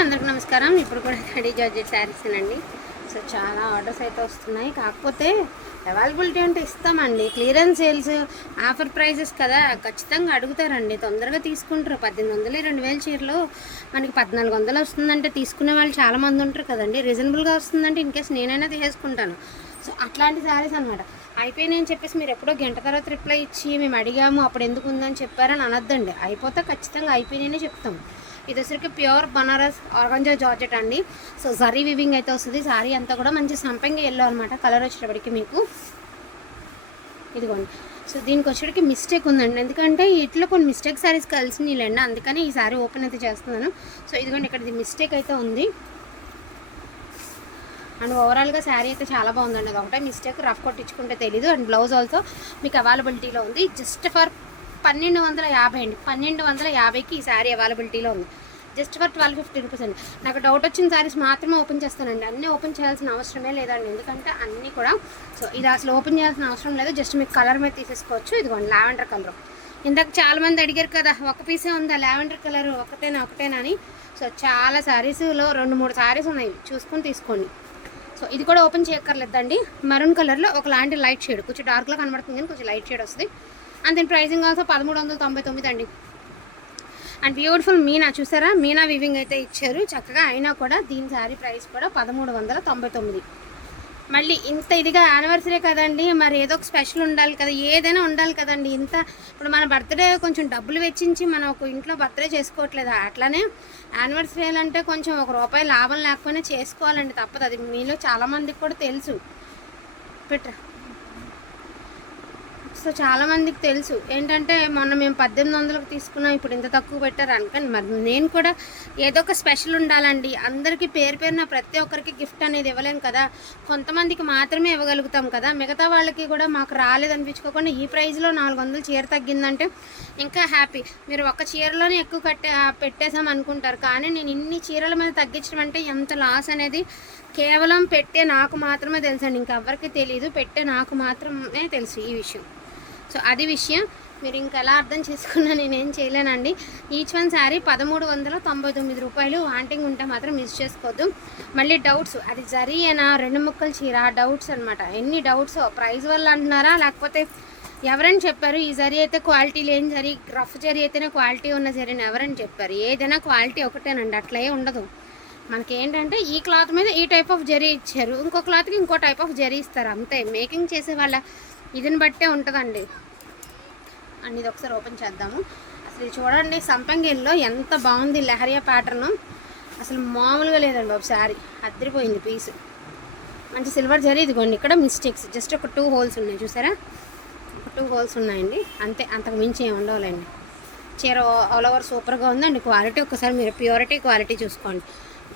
అందరికీ నమస్కారం. ఇప్పుడు కూడా ఖడీ జార్జెట్ శారీసేనండి. సో చాలా ఆర్డర్స్ అయితే వస్తున్నాయి. కాకపోతే అవైలబిలిటీ అంటే ఇస్తామండి. క్లియరెన్స్ సేల్స్, ఆఫర్ ప్రైజెస్ కదా, ఖచ్చితంగా అడుగుతారండి. తొందరగా తీసుకుంటారు. 1800 2000 చీరలు మనకి 1400 వస్తుందంటే తీసుకునే వాళ్ళు చాలామంది ఉంటారు కదండి. రీజనబుల్గా వస్తుందంటే ఇన్కేస్ నేనైనా తీసేసుకుంటాను. సో అట్లాంటి శారీస్ అనమాట. అయిపోయినాయి అని చెప్పేసి మీరు ఎప్పుడో గంట తర్వాత రిప్లై ఇచ్చి మేము అడిగాము అప్పుడు ఎందుకు ఉందని చెప్పారని అనొద్దండి. అయిపోతే ఖచ్చితంగా అయిపోయినాయనే చెప్తాం. ఇది వచ్చరికి ప్యూర్ బనారస్ ఆర్గంజా జార్జెట్ అండి. సో జరీ వివింగ్ అయితే వస్తుంది. సారీ అంతా కూడా మంచి సంపంగి ఎల్లో అనమాట. కలర్ వచ్చేటప్పటికి మీకు ఇదిగోండి. సో దీనికి వచ్చేటికి మిస్టేక్ ఉందండి, ఎందుకంటే ఇట్లా కొన్ని మిస్టేక్ సారీస్ కలిసినాయిలేండి, అందుకని ఈ సారీ ఓపెన్ అయితే చేస్తున్నాను. సో ఇదిగోండి, ఇక్కడ ఇది మిస్టేక్ అయితే ఉంది. అండ్ ఓవరాల్గా శారీ అయితే చాలా బాగుందండి. అది ఒకటే మిస్టేక్, రఫ్ కొట్టించుకుంటే తెలీదు. అండ్ బ్లౌజ్ ఆల్సో మీకు అవైలబిలిటీలో ఉంది. జస్ట్ ఫర్ 1250 అండి. 1250కి ఈ శారీ అవైలబిలిటీలో ఉంది. జస్ట్ ఫర్ 1250 రూపీస్ అండి. నాకు డౌట్ వచ్చిన శారీస్ మాత్రమే ఓపెన్ చేస్తానండి. అన్నీ ఓపెన్ చేయాల్సిన అవసరమే లేదండి, ఎందుకంటే అన్నీ కూడా సో ఇది అసలు ఓపెన్ చేయాల్సిన అవసరం లేదు. జస్ట్ మీకు కలర్ మీద తీసేసుకోవచ్చు. ఇదిగోండి లావెండర్ కలర్. ఇందాక చాలామంది అడిగారు కదా, ఒక పీసే ఉందా లావెండర్ కలర్, ఒకటేనా అని. సో చాలా శారీస్లో 2-3 శారీస్ ఉన్నాయి, చూసుకొని తీసుకోండి. సో ఇది కూడా ఓపెన్ చేయక్కర్లేదండి. మరూన్ కలర్లో ఒకలాంటి లైట్ షేడ్, కొంచెం డార్క్లో కనబడుతుంది కానీ కొంచెం లైట్ షేడ్ వస్తుంది. అండ్ దీని ప్రైసింగ్ ఆల్సో 1399 అండి. అండ్ బ్యూటిఫుల్ మీనా చూసారా, మీనా వివింగ్ అయితే ఇచ్చారు చక్కగా. అయినా కూడా దీని శారీ ప్రైస్ కూడా 1399. మళ్ళీ ఇంత ఇదిగా యానివర్సరీ కదండి, మరి ఏదో ఒక స్పెషల్ ఉండాలి కదా, ఏదైనా ఉండాలి కదండి. ఇంత ఇప్పుడు మన బర్త్డే కొంచెం డబ్బులు వెచ్చించి మనం ఒక ఇంట్లో బర్త్డే చేసుకోవట్లేదు, అట్లానే యానివర్సరీ అంటే కొంచెం ₹1 లాభం లేకపోయినా చేసుకోవాలండి, తప్పదు. అది మీలో చాలామందికి కూడా తెలుసు. సో చాలామందికి తెలుసు ఏంటంటే మొన్న మేము 1800కి తీసుకున్నాం, ఇప్పుడు ఇంత తక్కువ పెట్టారు అనుకోండి. మరి నేను కూడా ఏదో ఒక స్పెషల్ ఉండాలండి. అందరికీ పేరున ప్రతి ఒక్కరికి గిఫ్ట్ అనేది ఇవ్వలేం కదా, కొంతమందికి మాత్రమే ఇవ్వగలుగుతాం కదా. మిగతా వాళ్ళకి కూడా మాకు రాలేదనిపించుకోకుండా ఈ ప్రైస్లో 400 చీర తగ్గిందంటే ఇంకా హ్యాపీ. మీరు ఒక చీరలోనే ఎక్కువ పెట్టేసాం అనుకుంటారు, కానీ నేను ఇన్ని చీరల మీద తగ్గించడం అంటే ఎంత లాస్ అనేది కేవలం పెట్టే నాకు మాత్రమే తెలుసండి, ఇంకెవ్వరికి తెలియదు. పెట్టే నాకు మాత్రమే తెలుసు ఈ విషయం. సో అది విషయం. మీరు ఇంకా ఎలా అర్థం చేసుకున్నా నేనేం చేయలేనండి. ఈచ్ వన్ శారీ 1399 రూపాయలు. వాంటింగ్ ఉంటే మాత్రం మిస్ చేసుకోవద్దు. మళ్ళీ డౌట్స్, అది జరీ అయినా 2 ముక్కల చీర, డౌట్స్ అనమాట. ఎన్ని డౌట్స్, ప్రైస్ వల్ల అంటున్నారా లేకపోతే ఎవరైనా చెప్పారు ఈ జరీ అయితే క్వాలిటీ లేని జరీ, రఫ్ జరీ అయితేనే క్వాలిటీ ఉన్న జరీని ఎవరైనా చెప్పారు. ఏదైనా క్వాలిటీ ఒకటేనండి, అట్లే ఉండదు. మనకేంటంటే ఈ క్లాత్ మీద ఈ టైప్ ఆఫ్ జరీ ఇచ్చారు, ఇంకో క్లాత్కి ఇంకో టైప్ ఆఫ్ జరీ ఇస్తారు, అంతే. మేకింగ్ చేసే వాళ్ళ ఇదిని బట్టే ఉంటుందండి. అండ్ ఇది ఒకసారి ఓపెన్ చేద్దాము. అసలు చూడండి, సంపంగిల్లో ఎంత బాగుంది లెహరియా ప్యాటర్ను, అసలు మామూలుగా లేదండి బాబు. శారీ అద్దరిపోయింది పీసు. మంచి సిల్వర్ జరీ. ఇదిగోండి ఇక్కడ మిస్టేక్స్, జస్ట్ ఒక 2 హోల్స్ ఉన్నాయి చూసారా, ఒక 2 హోల్స్ ఉన్నాయండి అంతే, అంతకు మించి ఏమి ఉండవులేండి. చీర ఆల్ ఓవర్ సూపర్గా ఉందండి. క్వాలిటీ ఒకసారి మీరు ప్యూరిటీ క్వాలిటీ చూసుకోండి.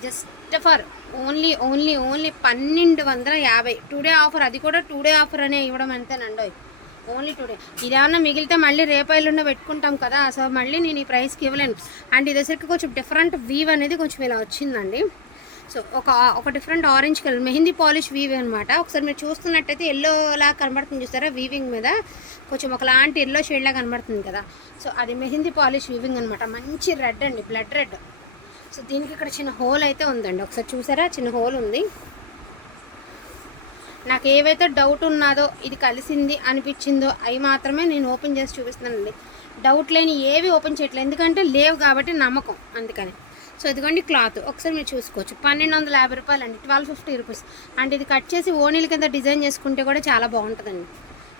Just for only 1250. 2 day offer, అది కూడా 2 డే ఆఫర్ అనే ఇవ్వడం అంతేనండి. Only 2 day. ఇదేమన్నా మిగిలితే మళ్ళీ రేపైలున్న పెట్టుకుంటాం కదా, సో మళ్ళీ నేను ఈ ప్రైస్కి ఇవ్వలేను. అండ్ ఇదేసరికి కొంచెం డిఫరెంట్ వీవ్ అనేది కొంచెం ఇలా వచ్చిందండి. సో ఒక different orange colour mehndi polish weave అనమాట. ఒకసారి మీరు చూస్తున్నట్టయితే ఎల్లో లాగా కనబడుతుంది చూస్తారా, వీవింగ్ మీద కొంచెం ఒకలాంటి ఎల్లో షేడ్లా కనబడుతుంది కదా. సో అది మెహందీ పాలిష్ వీవింగ్ అనమాట. మంచి రెడ్ అండి, బ్లడ్ రెడ్. సో దీనికి ఇక్కడ చిన్న హోల్ అయితే ఉందండి, ఒకసారి చూసారా, చిన్న హోల్ ఉంది. నాకు ఏవైతే డౌట్ ఉన్నదో, ఇది కలిసింది అనిపించిందో అవి మాత్రమే నేను ఓపెన్ చేసి చూపిస్తున్నానండి. డౌట్ లేని ఏవి ఓపెన్ చేయట్లేదు, ఎందుకంటే లేవు కాబట్టి నమ్మకం, అందుకని. సో ఇదిగోండి క్లాత్ ఒకసారి మీరు చూసుకోవచ్చు. 1250 రూపాయలు అండి, 1250 రూపీస్. అండ్ ఇది కట్ చేసి ఓనీల కింద డిజైన్ చేసుకుంటే కూడా చాలా బాగుంటుందండి.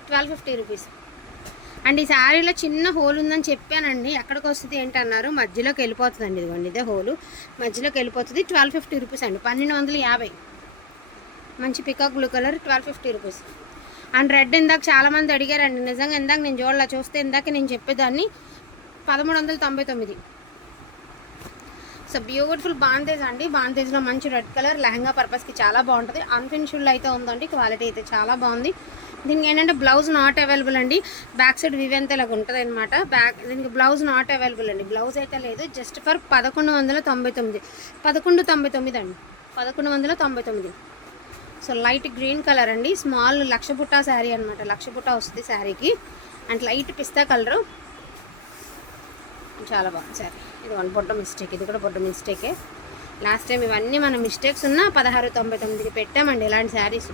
1250 రూపీస్. అండ్ ఈ శారీలో చిన్న హోల్ ఉందని చెప్పానండి, ఎక్కడికి వస్తుంది ఏంటన్నారు, మధ్యలోకి వెళ్ళిపోతుందండి. ఇదిగోండి ఇదే హోలు, మధ్యలోకి వెళ్ళిపోతుంది. 1250 రూపీస్ అండి, 1250. మంచి peacock blue colour, 1250 rupees. And red ఇందాక చాలామంది అడిగారండి, నిజంగా ఇందాక నేను చూస్తే ఇందాక నేను చెప్పేదాన్ని 1399. సో బ్యూటిఫుల్ బాందేజ్ అండి. బాందేజ్లో మంచి రెడ్ కలర్, లెహంగా పర్పస్కి చాలా బాగుంటుంది. అన్ఫినిష్డ్ అయితే ఉందండి, క్వాలిటీ అయితే చాలా బాగుంది. దీనికి ఏంటంటే బ్లౌజ్ నాట్ అవైలబుల్ అండి. బ్యాక్ సైడ్ వివ్ అంతా ఇలాగ ఉంటుంది అనమాట. దీనికి బ్లౌజ్ నాట్ అవైలబుల్ అండి, బ్లౌజ్ అయితే లేదు. Just for 1199. 1199 అండి, 1199. సో లైట్ గ్రీన్ కలర్ అండి, స్మాల్ లక్ష బుట్టా శారీ అనమాట. లక్ష బుట్టా వస్తుంది శారీకి. అండ్ లైట్ పిస్తా కలరు, చాలా బాగుంది శారీ. ఇది బొడ్డ మిస్టేక్, ఇది కూడా బొడ్డ మిస్టేకే. లాస్ట్ టైం ఇవన్నీ మన మిస్టేక్స్ ఉన్నా 1699కి పెట్టామండి ఇలాంటి శారీస్.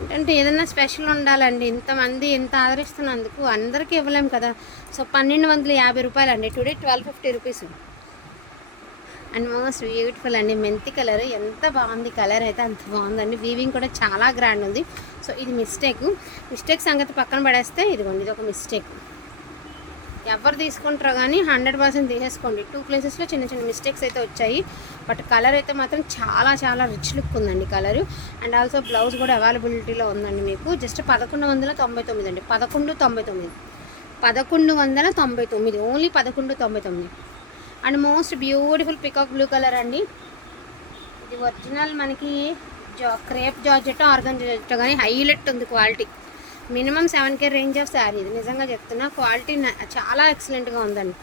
ఏంటంటే ఏదైనా స్పెషల్ ఉండాలండి, ఇంతమంది ఇంత ఆదరిస్తున్నందుకు అందరికీ ఇవ్వలేం కదా. సో 1250 రూపాయలండి, today 1250 rupees. And most beautiful అండి, మెంతి కలర్. ఎంత బాగుంది కలర్ అయితే అంత బాగుందండి. వీవింగ్ కూడా చాలా గ్రాండ్ ఉంది. సో ఇది మిస్టేక్ సంగతి పక్కన పడేస్తే ఇదిగోండి, ఇది ఒక మిస్టేక్. ఎవరు తీసుకుంటారో కానీ 100% తీసేసుకోండి. 2 ప్లేసెస్లో చిన్న చిన్న మిస్టేక్స్ అయితే వచ్చాయి, బట్ కలర్ అయితే మాత్రం చాలా చాలా రిచ్ లుక్ ఉందండి కలరు. అండ్ ఆల్సో బ్లౌజ్ కూడా అవైలబిలిటీలో ఉందండి మీకు. జస్ట్ 1199 అండి, 1199, only 1199. And most beautiful peacock blue colour అండి. ఇది ఒరిజినల్ మనకి క్రేప్ జార్జెట్, ఆర్గన్ జార్జెట్ కానీ హైలైట్ ఉంది quality. Minimum 7K range of sari ఇది, నిజంగా చెప్తున్నా. క్వాలిటీ చాలా ఎక్సలెంట్గా ఉందండి,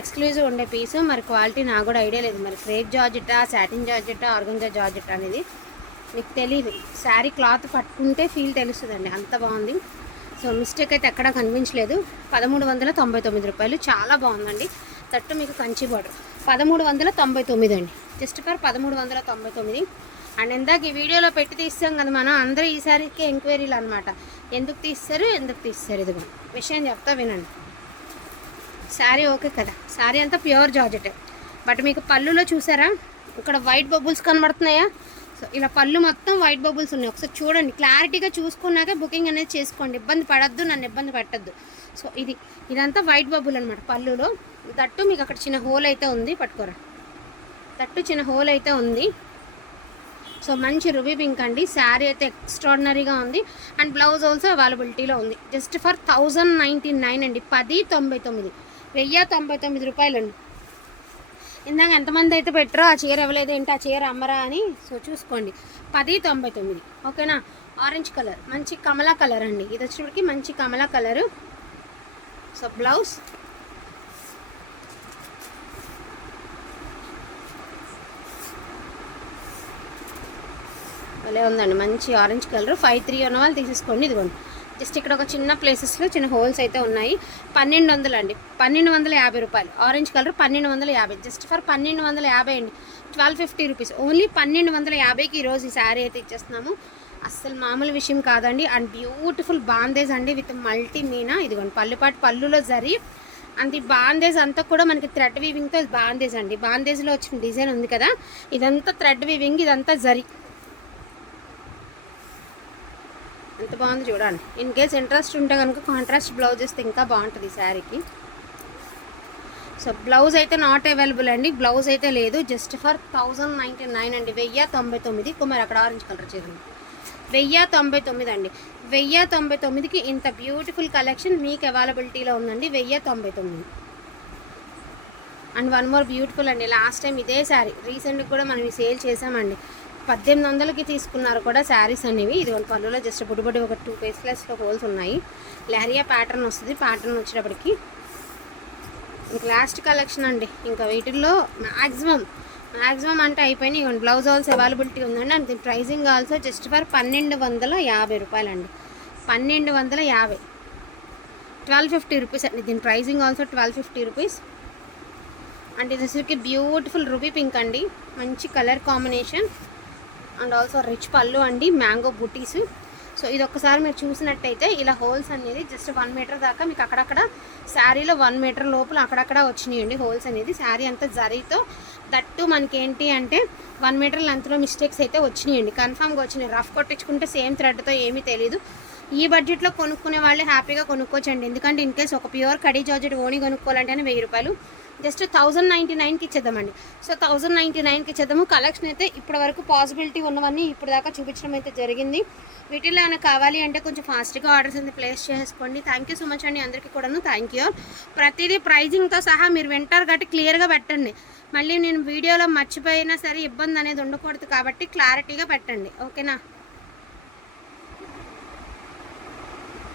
ఎక్స్క్లూజివ్ ఉండే పీసు. మరి క్వాలిటీ నాకు కూడా ఐడియా లేదు, మరి క్రేప్ జార్జెట్టా, సాటిన్ జార్జెట్టా, ఆర్గంజా జార్జెట్ అనేది మీకు తెలియదు. శారీ క్లాత్ పట్టుకుంటే ఫీల్ తెలుస్తుందండి, అంత బాగుంది. సో మిస్టేక్ అయితే ఎక్కడా కనిపించలేదు. 1399 రూపాయలు, చాలా బాగుందండి. తట్టు మీకు కంచి బార్డర్. 1399 అండి, జస్ట్ ఫర్ 1399. అండ్ ఇందాక ఈ వీడియోలో పెట్టి తీస్తాం కదా మనం, అందరూ ఈ శారీకి ఎంక్వైరీలు అనమాట. ఎందుకు తీస్తారు ఇదిగో విషయం చెప్తా వినండి. శారీ ఓకే కదా, శారీ అంతా ప్యూర్ జార్జెట్. బట్ మీకు పళ్ళులో చూసారా ఇక్కడ వైట్ బబుల్స్ కనబడుతున్నాయా? సో ఇలా పళ్ళు మొత్తం వైట్ బబుల్స్ ఉన్నాయి. ఒకసారి చూడండి, క్లారిటీగా చూసుకున్నాక బుకింగ్ అనేది చేసుకోండి. ఇబ్బంది పడద్దు, నన్ను ఇబ్బంది పెట్టద్దు. సో ఇదంతా వైట్ బబుల్ అనమాట పళ్ళులో. దట్టు మీకు అక్కడ చిన్న హోల్ అయితే ఉంది, పట్టుకోరా. దట్టు చిన్న హోల్ అయితే ఉంది. సో మంచి రూబీ పింక్ అండి. శారీ అయితే ఎక్స్ట్రాడినరీగా ఉంది. అండ్ బ్లౌజ్ ఆల్సో అవైలబిలిటీలో ఉంది. జస్ట్ ఫర్ 1099 అండి, 1099, 1099 రూపాయలండి. ఇందాక ఎంతమంది అయితే పెట్టరో ఆ చీర ఇవ్వలేదు ఏంటి, ఆ చీర అమ్మరా అని. సో చూసుకోండి, 1099, ఓకేనా. ఆరెంజ్ కలర్, మంచి కమలా కలర్ అండి. ఇది వచ్చేటికి మంచి కమలా కలరు. సో బ్లౌజ్ భలే ఉందండి, మంచి ఆరెంజ్ కలర్. 53 ఉన్న వాళ్ళు తీసేసుకోండి. ఇదిగోండి, జస్ట్ ఇక్కడ ఒక చిన్న ప్లేసెస్లో చిన్న హోల్స్ అయితే ఉన్నాయి. 1200 అండి, 1250 రూపాయలు. ఆరెంజ్ కలర్ 1250, జస్ట్ ఫర్ 1250 అండి, 1250 రూపీస్. ఓన్లీ 1250కి ఈరోజు ఈ శారీ అయితే ఇచ్చేస్తున్నాము. అస్సలు మామూలు విషయం కాదండి. అండ్ బ్యూటిఫుల్ బాందేజ్ అండి విత్ మల్టీ మీనా. ఇదిగోండి పళ్ళులో జరీ. అండ్ ఈ బాందేజ్ అంతా కూడా మనకి థ్రెడ్ వీవింగ్తో బాందేజ్ అండి. బాందేజ్లో వచ్చిన డిజైన్ ఉంది కదా, ఇదంతా థ్రెడ్ వీవింగ్, ఇదంతా జరీ. ఎంత బాగుంది చూడండి. ఇన్ కేస్ ఇంట్రెస్ట్ ఉంటే కనుక కాంట్రాస్ట్ బ్లౌజ్ ఇస్తే ఇంకా బాగుంటుంది శారీకి. సో బ్లౌజ్ అయితే నాట్ అవైలబుల్ అండి, బ్లౌజ్ అయితే లేదు. జస్ట్ ఫర్ 1099 అండి, 1099. కుమార్ అక్కడ ఆరెంజ్ కలర్ చేయండి, 1099 అండి. 1099కి ఇంత బ్యూటిఫుల్ కలెక్షన్ మీకు అవైలబిలిటీలో ఉందండి, 1099. అండ్ వన్ మోర్ బ్యూటిఫుల్ అండి, లాస్ట్ టైం ఇదే శారీ రీసెంట్గా కూడా మనం సేల్ చేసామండి. 1800కి తీసుకున్నారు కూడా శారీస్ అనేవి. ఇది ఒక పళ్ళులో జస్ట్ బుడ్డి ఒక 2 పీస్లెస్లో హోల్స్ ఉన్నాయి. లెహరియా ప్యాటర్న్ వస్తుంది. ప్యాటర్న్ వచ్చేటప్పటికి ఇంక లాస్ట్ కలెక్షన్ అండి. ఇంకా వీటిల్లో మ్యాక్సిమం అంటే అయిపోయినాయి. ఇవ్వండి, బ్లౌజ్ ఆల్సో అవైలబిలిటీ ఉందండి. అండ్ దీని ప్రైజింగ్ ఆల్సో జస్ట్ ఫర్ 1250 రూపాయలండి, 1250, 1250 రూపీస్ అండి. దీని ప్రైజింగ్ ఆల్సో 1250 రూపీస్. అండ్ ఇది వచ్చేసరికి బ్యూటిఫుల్ రూబీ పింక్ అండి, మంచి colour combination. And also rich పళ్ళు అండి, మ్యాంగో బుటీస్. సో ఇది ఒక్కసారి మీరు చూసినట్టయితే ఇలా హోల్స్ అనేది జస్ట్ 1 మీటర్ దాకా మీకు అక్కడక్కడ శారీలో 1 మీటర్ లోపల అక్కడక్కడ వచ్చినాయండి హోల్స్ అనేది. శారీ అంతా జరీతో, దట్టు మనకి ఏంటి అంటే 1 మీటర్ లెంత్లో మిస్టేక్స్ అయితే వచ్చినాయండి, కన్ఫామ్గా వచ్చినాయి. రఫ్ కొట్టించుకుంటే సేమ్ థ్రెడ్తో ఏమీ తెలీదు. ఈ బడ్జెట్లో కొనుక్కునే వాళ్ళే హ్యాపీగా కొనుక్కోవచ్చండి. ఎందుకంటే ఇన్ కేసు ఒక ప్యూర్ కడీ జార్జెట్ ఓని కొనుక్కోవాలంటేనే 1000 రూపాయలు. జస్ట్ 1099కి ఇచ్చేద్దామండి. సో 1099కి ఇచ్చేద్దాము. కలెక్షన్ అయితే ఇప్పటి వరకు పాసిబిలిటీ ఉన్నవన్నీ ఇప్పుడు దాకా చూపించడం అయితే జరిగింది. వీటిలో ఏమైనా కావాలి అంటే కొంచెం ఫాస్ట్గా ఆర్డర్స్ అనేది ప్లేస్ చేసుకోండి. థ్యాంక్ యూ సో మచ్ అండి అందరికీ కూడాను, థ్యాంక్ యూ. ప్రతిదీ ప్రైజింగ్తో సహా మీరు వింటారు కాబట్టి క్లియర్గా పెట్టండి. మళ్ళీ నేను వీడియోలో మర్చిపోయినా సరే ఇబ్బంది అనేది ఉండకూడదు కాబట్టి క్లారిటీగా పెట్టండి, ఓకేనా.